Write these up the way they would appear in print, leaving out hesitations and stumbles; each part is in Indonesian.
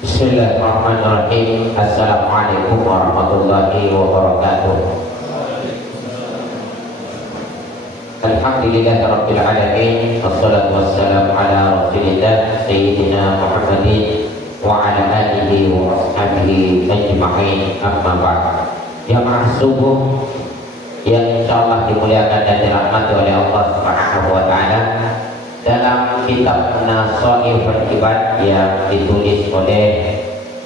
Bismillahirrahmanirrahim. Assalamualaikum warahmatullahi wabarakatuh. Alhamdulillahirabbil alamin. Wassalatu wassalamu ala Rasulillah sayyidina Muhammadin wa ala alihi wa ashabihi ajma'in. Amma ba'd. Jamaah subuh yang insyaallah dimuliakan dan dirahmati oleh Allah Subhanahu wa taala, dalam kitab Nasoih Beribad yang ditulis oleh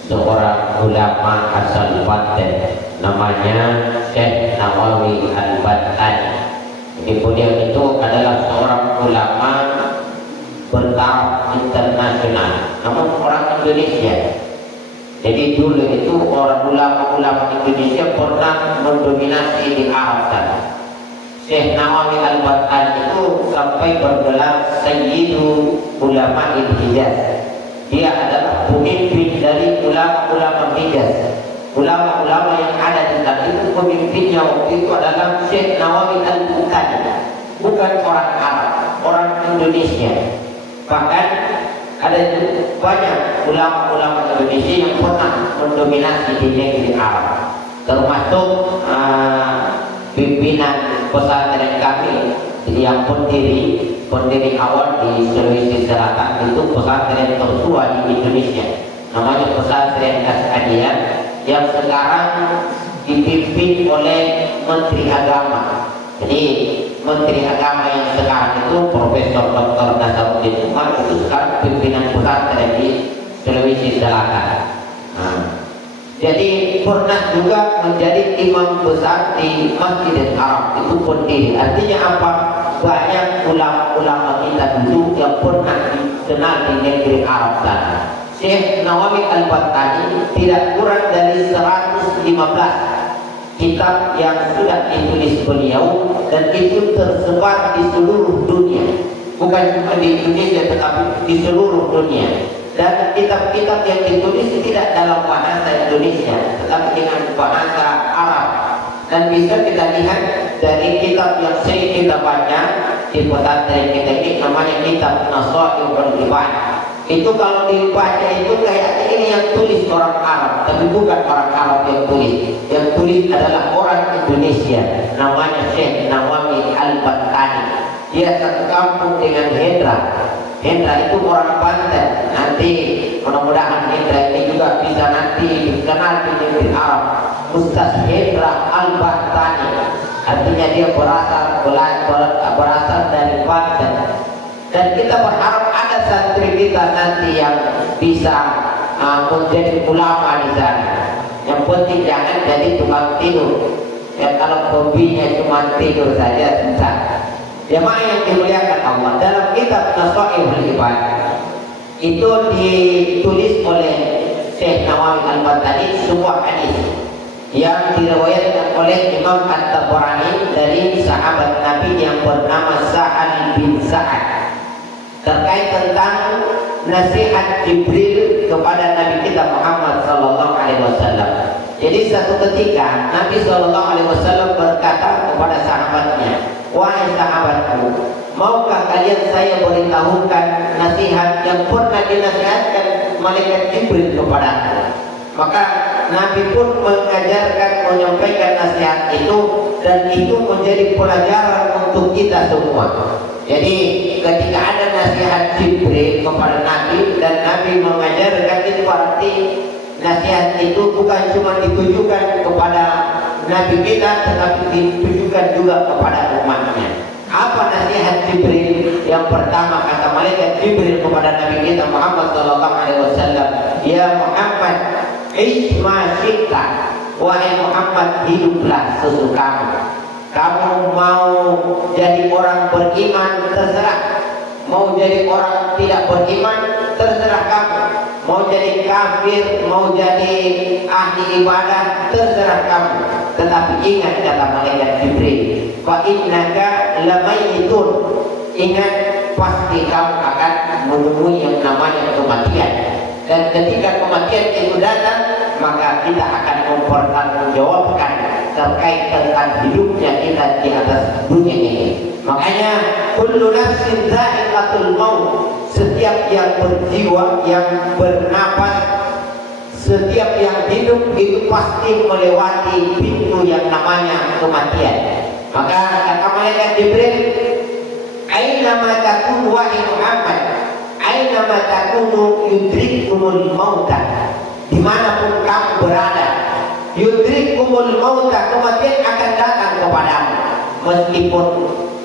seorang ulama asal Banten, namanya Syekh Nawawi Al-Bad'ani. Beliau itu adalah seorang ulama bertaraf internasional, namun orang Indonesia. Jadi dulu itu orang ulama-ulama Indonesia pernah mendominasi di Arab sana. Syekh Nawawi Al-Bad'ani itu sampai bergelar Sayyidu Ulama Hijaz. Dia adalah pemimpin dari ulama-ulama Hijaz. Ulama-ulama yang ada di sana itu pemimpinnya waktu itu adalah Syekh Nawawi Al-Bad'ani, bukan orang Arab, orang Indonesia. Bahkan ada banyak ulama-ulama Indonesia yang pernah mendominasi di negeri Arab, termasuk pimpinan pesantren kami yang pendiri awal di Sulawesi Selatan itu pesantren tertua di Indonesia, namanya pesantren Asadiyah, yang sekarang dipimpin oleh Menteri Agama. Jadi Menteri Agama yang sekarang itu Profesor Dr. Nasaruddin Umar itu sekarang pimpinan pesantren di Sulawesi Selatan. Jadi pernah juga menjadi imam besar di Masjidil Haram, itu pendiri. Artinya apa? Banyak ulama-ulama kita dulu yang pernah dikenal di negeri Arab sana. Syekh Nawawi Al-Bad'ani tidak kurang dari 115 kitab yang sudah ditulis beliau, dan itu tersebar di seluruh dunia, bukan cuma di Indonesia tetapi di seluruh dunia. Dan kitab-kitab yang ditulis tidak dalam bahasa Indonesia tetapi dengan bahasa Arab. Dan bisa kita lihat dari kitab yang sering kita baca di pesantren kita ini, namanya kitab Nasoih Beribad. Itu kalau dibaca itu kayak ini yang tulis orang Arab, tapi bukan orang Arab yang tulis. Yang tulis adalah orang Indonesia, namanya Syekh Nawawi Al-Bad'ani. Dia satu kampung dengan Hendra. Hendra itu orang Banten. Nanti mudah-mudahan Hendra ini juga bisa nanti dikenal di negeri Arab. Ustaz Hendra Al-Bad'ani, artinya dia berasal dari Banten. Dan kita berharap ada santri kita nanti yang bisa menjadi ulama di sana. Yang penting jangan jadi tukang tidur. Ya, kalau hobinya cuma tidur saja susah. Jemaah yang dimuliakan Allah, dalam kitab Nasoih Beribad itu ditulis oleh Syekh Nawawi Al-Bad'ani sebuah hadis yang diriwayatkan oleh Imam At-Tabarani dari sahabat Nabi yang bernama Sa'al bin Sa'ad, terkait tentang nasihat Jibril kepada Nabi kita Muhammad sallallahu alaihi wasallam. Jadi satu ketika Nabi sallallahu alaihi wasallam berkata kepada sahabatnya, "Wahai sahabatku, maukah kalian saya beritahukan nasihat yang pernah dinasihatkan malaikat Jibril kepadaku?" Maka Nabi pun menyampaikan nasihat itu, dan itu menjadi pelajaran untuk kita semua. Jadi ketika ada nasihat Jibril kepada Nabi dan Nabi mengajarkan, itu berarti nasihat itu bukan cuma ditujukan kepada Nabi kita, tetapi ditujukan juga kepada umatnya. Apa nasihat Jibril? Yang pertama kata malaikat Jibril kepada Nabi kita Muhammad sallallahu alaihi wasallam, "Ya Muhammad, ish ma syi'ta." Wahai Muhammad, hiduplah sesukamu. Kamu mau jadi orang beriman, terserah. Mau jadi orang tidak beriman, terserah kamu. Mau jadi kafir, mau jadi ahli ibadah, terserah kamu. Tetapi ingat, kata malaikat Jibril, fa innaka lamayitun. Ingat, pasti kamu akan menemui yang namanya kematian. Dan ketika kematian itu datang, maka kita akan mempertanggungjawabkan terkait tentang hidupnya kita di atas dunia ini. Makanya kullu nafsin dha'iqatul maut, setiap yang berjiwa, yang bernapas setiap yang hidup itu pasti melewati pintu yang namanya kematian. Maka kata malaikat Jibril, aina ma takunu wahai Muhammad, aina ma takunu yudrikumul mauta. Dimanapun kamu berada, yudrikumul mauta, kematian akan datang kepadamu. Meskipun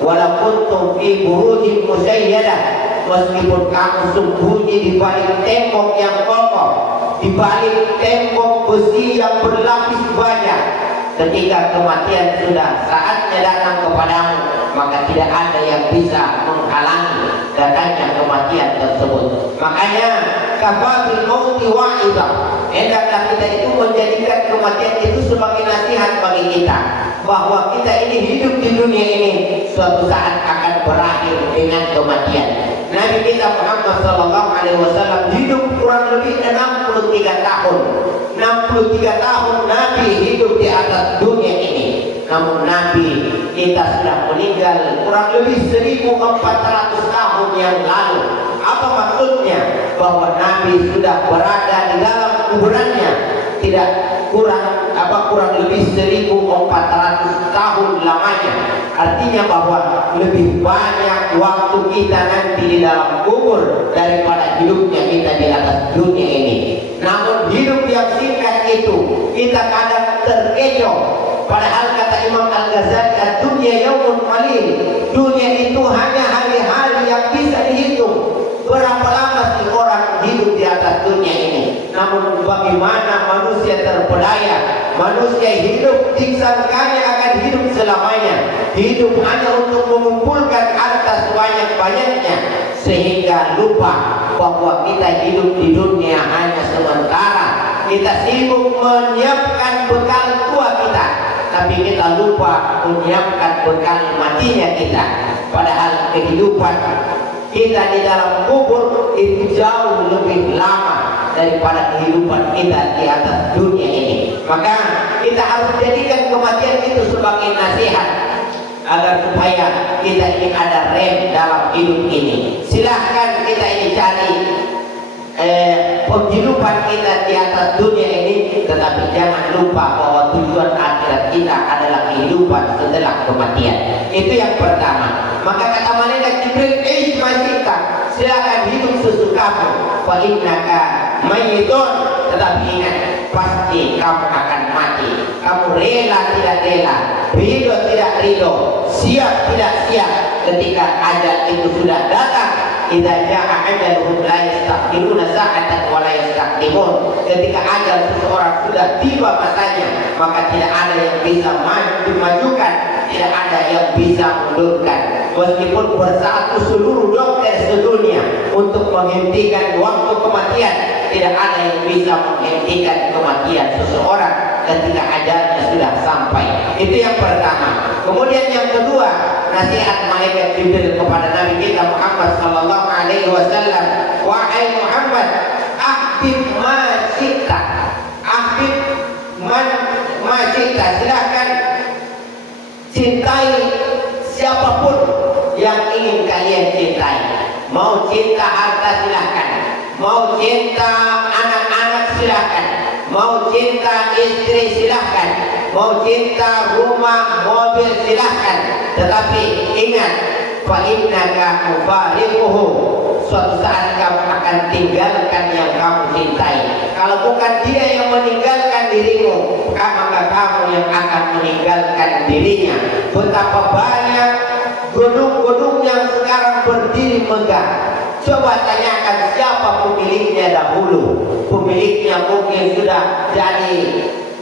walaupun fi burujin musayyadah, meskipun kamu sembunyi di balik tembok yang kokoh, di balik tembok besi yang berlapis banyak, ketika kematian sudah saatnya datang kepadamu, maka tidak ada yang bisa menghalangi datangnya kematian tersebut. Makanya kafabil mauti wa'idha, hendaklah kita itu menjadikan kematian itu sebagai nasihat bagi kita, bahwa kita ini hidup di dunia ini suatu saat akan berakhir dengan kematian. Nabi kita Muhammad SAW hidup kurang lebih 63 tahun. 63 tahun Nabi hidup di atas dunia ini. Namun Nabi kita sudah meninggal kurang lebih 1400 tahun yang lalu. Apa maksudnya? Bahwa Nabi sudah berada di dalam kuburannya tidak kurang lebih 1400 tahun lamanya. Artinya bahwa lebih banyak waktu kita nanti di dalam kubur daripada hidupnya kita di atas dunia ini. Namun hidup yang singkat itu kita kadang terkecoh. Padahal kata Imam Al-Ghazali, dunia yaumun qalil, dunia itu hanya hari-hari yang bisa dihitung. Berapa lama sih orang hidup di atas dunia ini? Namun bagaimana manusia terpedaya, manusia hidup disangkanya akan hidup selamanya, hidup hanya untuk mengumpulkan harta sebanyak-banyaknya, sehingga lupa bahwa kita hidup di dunia hanya sementara. Kita sibuk menyiapkan bekal tua kita, tapi kita lupa menyiapkan bekal matinya kita. Padahal kehidupan kita di dalam kubur itu jauh lebih lama daripada kehidupan kita di atas dunia ini. Maka kita harus jadikan kematian itu sebagai nasihat agar supaya kita ini ada rem dalam hidup ini. Silahkan kita ini cari penghidupan kita di atas dunia ini, tetapi jangan lupa bahwa tujuan akhirat kita adalah kehidupan setelah kematian. Itu yang pertama. Maka kata malaikat Jibril, masita, silakan hidup sesukamu, fa innaka mayyitun, tetapi ingat, pasti kamu akan mati. Kamu rela tidak rela, ridho tidak ridho, siap tidak siap, ketika ajal itu sudah datang. Idza jaa ajaluhum la yastaqbiluna sa'atan wa la yastaqdimun. Ketika ajal seseorang sudah tiba masanya, maka tidak ada yang bisa dimajukan, tidak ada yang bisa mundurkan. Meskipun bersatu seluruh dokter sedunia untuk menghentikan waktu kematian, tidak ada yang bisa menghentikan kematian seseorang ketika ajalnya sudah sampai. Itu yang pertama. Kemudian yang kedua, nasihat malaikat Jibril kepada Nabi kita Muhammad sallallahu alaihi wasallam, wahai Muhammad, ahbib ma syi'ta, ahbib ma syi'ta, silahkan cintai siapapun yang ingin kalian cintai. Mau cinta harta silahkan, mau cinta anak-anak silahkan, mau cinta istri silahkan, mau cinta rumah, mobil silahkan. Tetapi ingat, fa innaka mufariquhu, suatu saat kamu akan tinggalkan yang kamu cintai. Kalau bukan dia yang meninggalkan dirimu, maka kamu yang akan meninggalkan dirinya. Betapa banyak gedung-gedung yang sekarang berdiri megah. Coba tanyakan siapa pemiliknya dahulu. Pemiliknya mungkin sudah jadi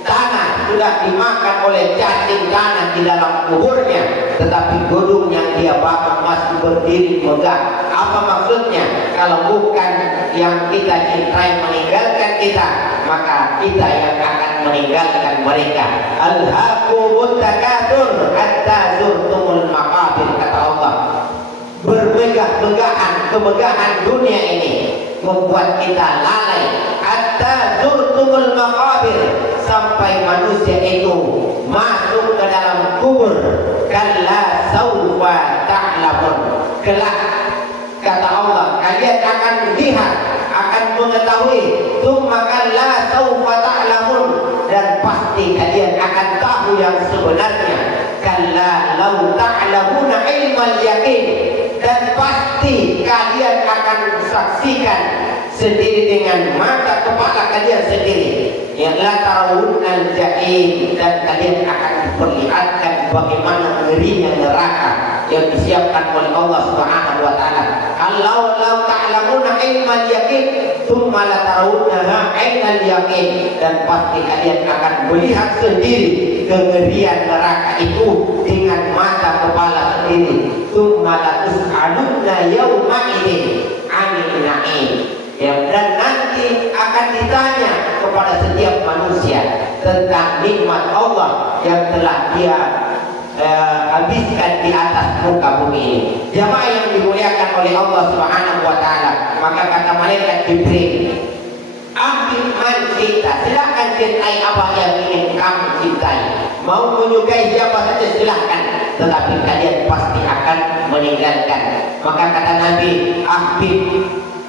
tanah, sudah dimakan oleh cacing tanah di dalam kuburnya, tetapi gedung yang dia bangun masih berdiri megah. Apa maksudnya? Kalau bukan yang kita cintai meninggalkan kita, maka kita yang akan meninggalkan mereka. Alhaqumut takatsur hatta zurtumul maqabir, kata Allah. Bermegah-megahan, kemegahan dunia ini membuat kita lalai. Hatta zurtumul maqabir, sampai manusia itu masuk ke dalam kubur. Kalla sawfa ta'lamun, kelak kata Allah kalian akan lihat, akan mengetahui. Tsumma kalla sawfa yang sebenarnya. Kalla law ta'lamuna ilmal yaqin, dan pasti kalian akan saksikan sendiri dengan mata kepala kalian sendiri, ya la tarawunnal jahim, dan kalian akan diperlihatkan bagaimana ngerinya neraka yang disiapkan oleh Allah Subhanahu wa taala. Kalau ta'lamuna ilmal yaqin tsumma la tarawunnaha ainal yaqin, dan pasti kalian akan melihat sendiri kengerian neraka itu dengan mata kepala sendiri. Tsumma la tus'alunna yauma idzin 'anil na'im, ya, dan nanti akan ditanya kepada setiap manusia tentang nikmat Allah yang telah dia habiskan di atas muka bumi ini. Jamaah yang dimuliakan oleh Allah Subhanahu wa taala, maka kata malaikat Jibril, ambil man cinta, silahkan cintai apa yang ingin kamu cintai, mau menyukai siapa saja silahkan, tetapi kalian pasti akan meninggalkan. Maka kata Nabi,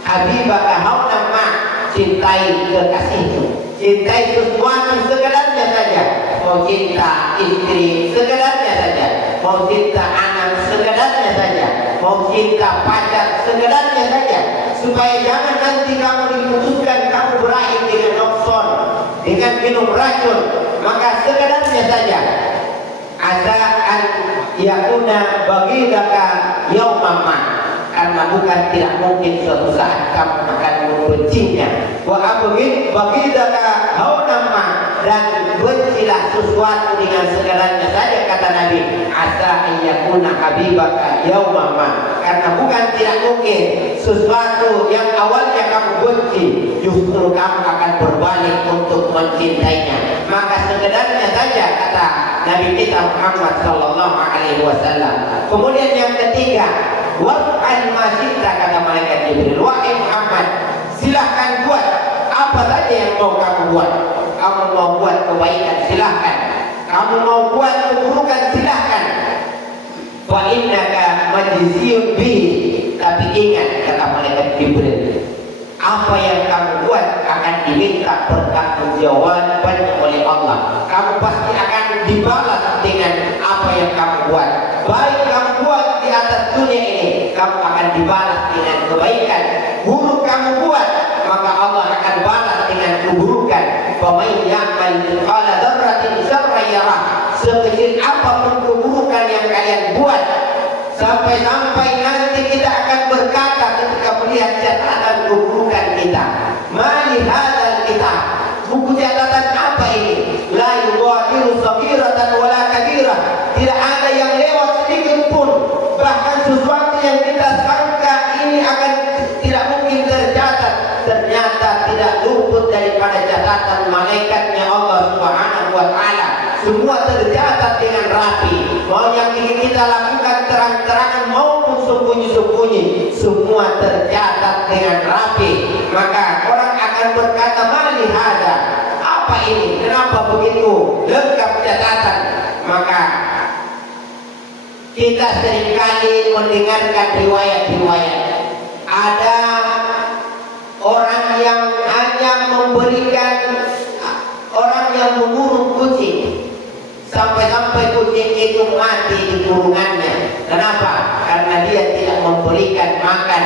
habibaka hauna ma, cintai kekasihmu, cintai sesuatu sekedarnya saja, mau cinta istri sekedarnya saja, mau cinta anak sekedarnya saja, mau cinta pacar sekedarnya saja, supaya jangan nanti kamu diputuskan kamu berakhir dengan nokson, dengan minum racun. Maka sekedarnya saja, asa an yakuna bagidaka yaumama, karena bukan tidak mungkin suatu saat kamu akan membencinya. Wa abghid bagidaka haunama, dan bencilah sesuatu dengan sekedarnya saja, kata Nabi, asa ayyakuna habibaka yaumama, karena bukan tidak mungkin sesuatu yang awalnya kamu benci justru kamu akan berbalik untuk mencintainya. Maka sekedarnya saja, kata Nabi kita Muhammad sallallahu alaihi wasallam. Kemudian yang ketiga, wa'al masyidda, kata malaikat Jibril, wahai Muhammad, silahkan buat apa saja yang mau kamu buat. Kamu mau buat kebaikan silahkan, kamu mau buat keburukan silahkan. Fa innaka majziyun bihi, tapi ingat, kata malaikat Jibril, apa yang kamu buat akan diminta pertanggungjawaban oleh Allah. Kamu pasti akan dibalas dengan apa yang kamu buat. Baik kamu buat di atas dunia ini, kamu akan dibalas dengan kebaikan. Buruk kamu buat, maka Allah akan balas dengan keburukan. Faman ya'mal mithqala dzarratin syarran yarah, sekecil apapun keburukan yang kalian buat, sampai-sampai nanti kita akan berkata ketika melihat catatan keburukan kita, mali hadzal kitab, buku catatan apa ini? La yughadiru saghiratan wala kabirah, tidak ada yang lewat sedikit pun, bahkan sesuatu yang kita sangka ini akan tidak mungkin tercatat, ternyata tidak luput daripada catatan malaikatnya Allah Subhanahu wa taala. Semua tercatat dengan rapi. Mau yang ingin kita lakukan terang-terangan maupun sembunyi-sembunyi, semua tercatat dengan rapi. Maka orang akan berkata, mali hada, apa ini? Kenapa begitu lengkap catatan? Maka kita seringkali mendengarkan riwayat-riwayat, ada orang yang hanya memberikan, orang yang mengurung kucing, sampai-sampai kucing itu mati di kurungannya. Kenapa? Karena dia tidak memberikan makan.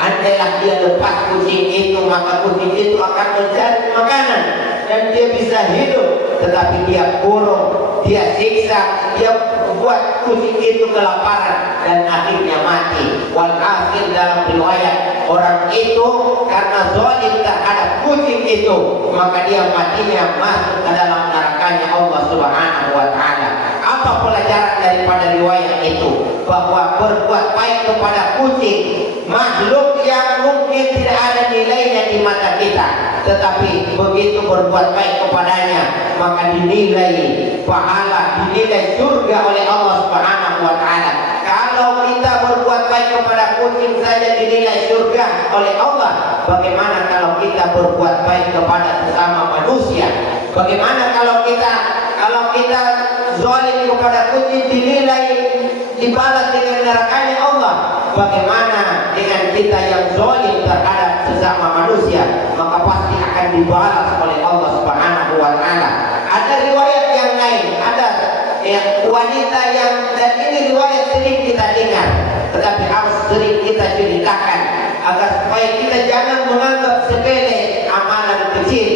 Andailah dia lepas kucing itu, maka kucing itu akan mencari makanan dan dia bisa hidup. Tetapi dia kurung, dia siksa, dia buat kucing itu kelaparan dan akhirnya mati. Walhasil dalam riwayat, orang itu karena zalim terhadap kucing itu, maka dia matinya masuk ke dalam nerakanya Allah Subhanahu wa taala. Apa pelajaran daripada riwayat itu? Bahwa berbuat baik kepada kucing, makhluk yang mungkin tidak ada nilainya di mata kita, tetapi begitu berbuat baik kepadanya, maka dinilai pahala, dinilai surga oleh Allah Subhanahu wa taala. Kalau kita berbuat baik kepada kucing saja dinilai surga oleh Allah, bagaimana kalau kita berbuat baik kepada sesama manusia? Bagaimana kalau kita zalim kepada kucing dinilai dibalas dengan nerakanya Allah? Bagaimana dengan kita yang zalim terhadap sesama manusia? Maka pasti akan dibalas oleh Allah Subhanahu wa taala. Ada riwayat yang lain, ada wanita yang, dan ini riwayat sering kita dengar, tetapi harus sering kita ceritakan agar supaya kita jangan menganggap sepele amalan kecil.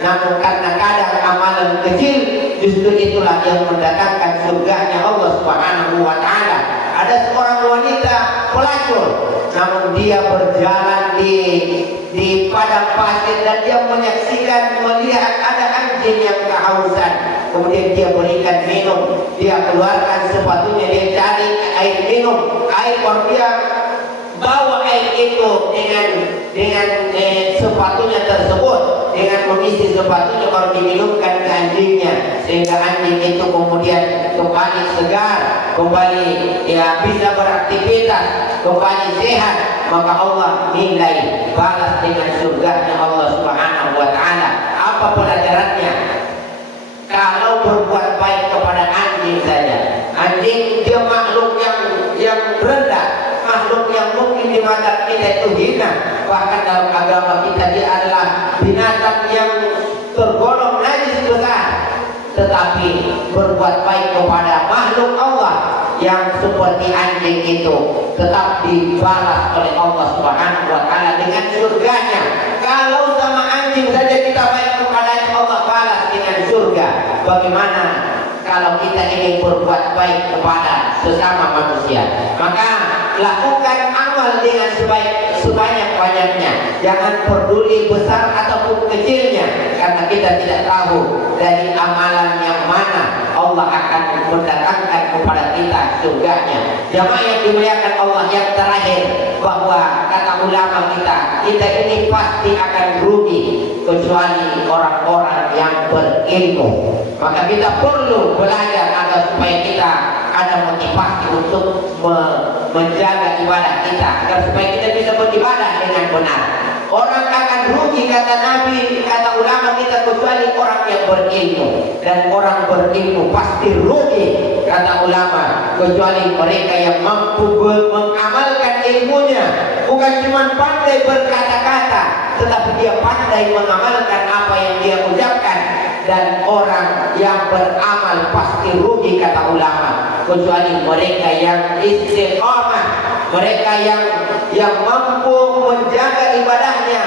Namun karena kadang amalan kecil justru itulah yang mendatangkan surganya Allah Subhanahu wa Ta'ala. Ada seorang wanita pelacur, namun dia berjalan di padang pasir dan dia menyaksikan, melihat ada anjing yang kehausan. Kemudian dia berikan minum, dia keluarkan sepatunya, dia cari air minum, dia bawa air itu dengan sepatunya tersebut, dengan mengisi sepatunya baru diminumkan ke anjingnya, sehingga anjing itu kemudian kembali segar, kembali ya bisa beraktivitas, kembali sehat. Maka Allah nilai balas dengan surganya Allah Subhanahu wa Ta'ala. Apa pelajarannya? Kalau berbuat baik kepada anjing saja, anjing dia makhluk yang rendah, makhluk yang mungkin di mata kita itu hina. Bahkan dalam agama kita dia adalah binatang yang tergolong najis besar. Tetapi berbuat baik kepada makhluk Allah yang seperti anjing itu tetap dibalas oleh Allah Subhanahu wa Ta'ala dengan surganya. Kalau sama anjing saja kita baik kepada Allah balas dengan surga, bagaimana kalau kita ingin berbuat baik kepada sesama manusia? Maka lakukan amal dengan sebanyak-banyaknya. Jangan peduli besar ataupun kecilnya, karena kita tidak tahu dari amalan yang mana Allah akan mendatangkan kepada kita surganya. Jamaah yang dimuliakan Allah, yang terakhir, bahwa kata ulama kita ini pasti akan rugi kecuali orang-orang yang berilmu. Maka kita perlu belajar agar supaya kita ada motivasi untuk menjaga ibadah kita, agar supaya kita bisa beribadah dengan benar. Orang akan rugi, kata Nabi, kata ulama kita, kecuali orang yang berilmu. Dan orang berilmu pasti rugi, kata ulama, kecuali mereka yang mampu mengamalkan ilmunya. Bukan cuma pandai berkata-kata, tetapi dia pandai mengamalkan apa yang dia ucapkan. Dan orang yang beramal pasti rugi, kata ulama, kecuali mereka yang istiqamah, mereka yang mampu menjaga ibadahnya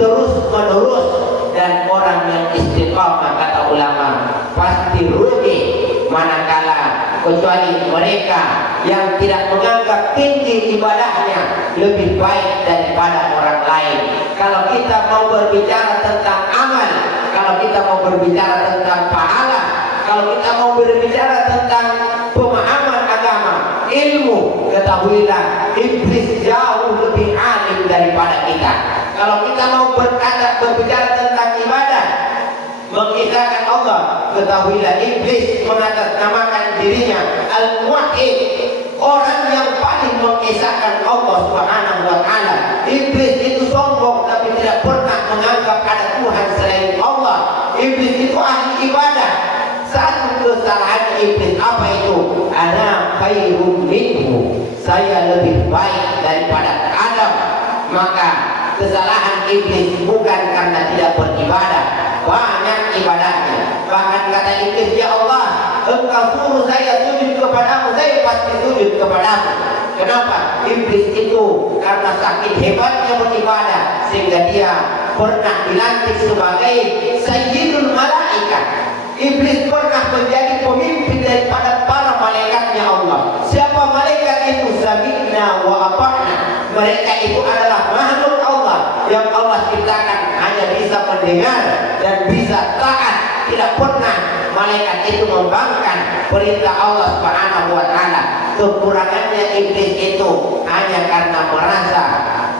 terus menerus. Dan orang yang istiqamah, kata ulama, pasti rugi, manakala kecuali mereka yang tidak menganggap tinggi ibadahnya lebih baik daripada orang lain. Kalau kita mau berbicara tentang amal, kalau kita mau berbicara tentang pahala, kalau kita mau berbicara tentang pemahaman agama, ilmu, ketahuilah iblis jauh lebih alim daripada kita. Kalau kita mau berbicara tentang ibadah, mengisahkan Allah, ketahuilah iblis mengatasnamakan dirinya Al-Muwahhid, orang yang paling mengisahkan Allah Subhanahu wa Ta'ala. Iblis itu sombong tapi tidak pernah menganggap ada Tuhan selain Allah. Iblis itu ahli ibadah. Satu kesalahan iblis apa itu? Ana khairun minhu, saya lebih baik daripada Adam. Maka kesalahan iblis bukan karena tidak beribadah, banyak ibadahnya. Bahkan kata iblis, ya Allah, engkau suruh saya sujud kepadamu, saya pasti sujud kepadamu. Kenapa? Iblis itu karena sakit hebatnya beribadah, sehingga dia pernah dilantik sebagai Sayyidul Malaikat. Iblis pernah menjadi pemimpin daripada para malaikatnya Allah. Siapa malaikat itu? Sami'na wa ata'na. Mereka itu adalah makhluk Allah yang Allah ciptakan hanya bisa mendengar dan bisa taat. Tidak pernah malaikat itu membangkang perintah Allah Subhanahu wa Ta'ala. Kekurangannya iblis itu hanya karena merasa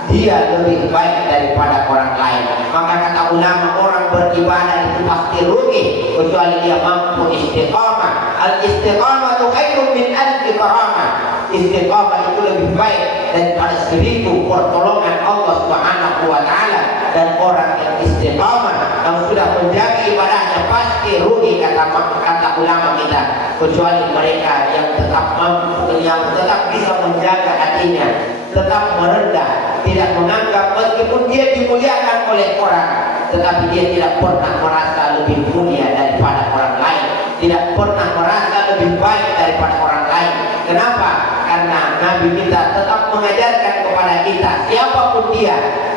dia lebih baik daripada orang lain. Maka kata ulama, orang beribadah itu pasti rugi kecuali dia mampu istiqamah. Al-istiqamah itu khairun min alfi karamah. Istiqamah itu lebih baik daripada 1000 pertolongan Allah Subhanahu wa Ta'ala. Dan orang yang istiqamah, yang sudah menjaga ibadahnya, pasti rugi, kata ulama kita, kecuali mereka yang tetap mampu, yang tetap bisa menjaga hatinya, tetap merendah, tidak menganggap meskipun dia dimuliakan oleh orang, tetapi dia tidak pernah merasa lebih mulia daripada orang lain, tidak pernah merasa lebih baik daripada orang lain. Kenapa? Karena Nabi kita tetap mengajarkan kepada kita, siapapun dia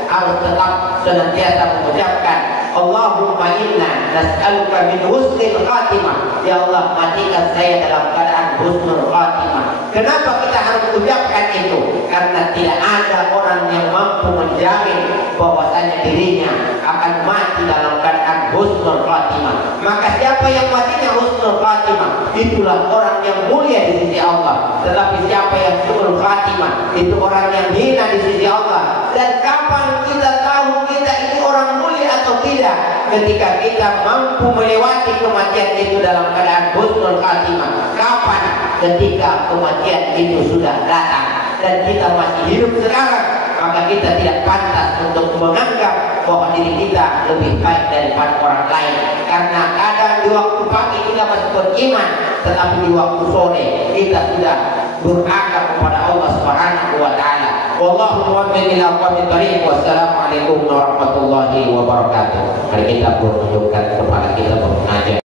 harus tetap senantiasa mengucapkan Allahumma inna nas'aluka min husnil khatimah. Ya Allah, matikan saya dalam keadaan husnul khatimah. Kenapa kita harus ucapkan itu? Karena tidak ada orang yang mampu menjamin bahwasanya dirinya akan mati dalam keadaan husnul khatimah. Maka siapa yang matinya husnul khatimah, itulah orang yang mulia di sisi Allah. Tetapi siapa yang su'ul khatimah, itu orang yang hina di sisi Allah. Dan kapan kita tahu kita ini orang mulia atau tidak? Ketika kita mampu melewati kematian itu dalam keadaan husnul khatimah. Kapan? Ketika kematian itu sudah datang dan kita masih hidup sekarang, maka kita tidak pantas untuk menganggap bahwa diri kita lebih baik daripada orang lain. Karena kadang di waktu pagi kita masih beriman, tetapi di waktu sore kita sudah durhaka kepada Allah Subhanahu wa taala. Wallahu muwaffiq ila aqwamit thariq. Wassalamualaikum warahmatullahi wabarakatuh. Mari kita menunjukkan kepada kita mengajar.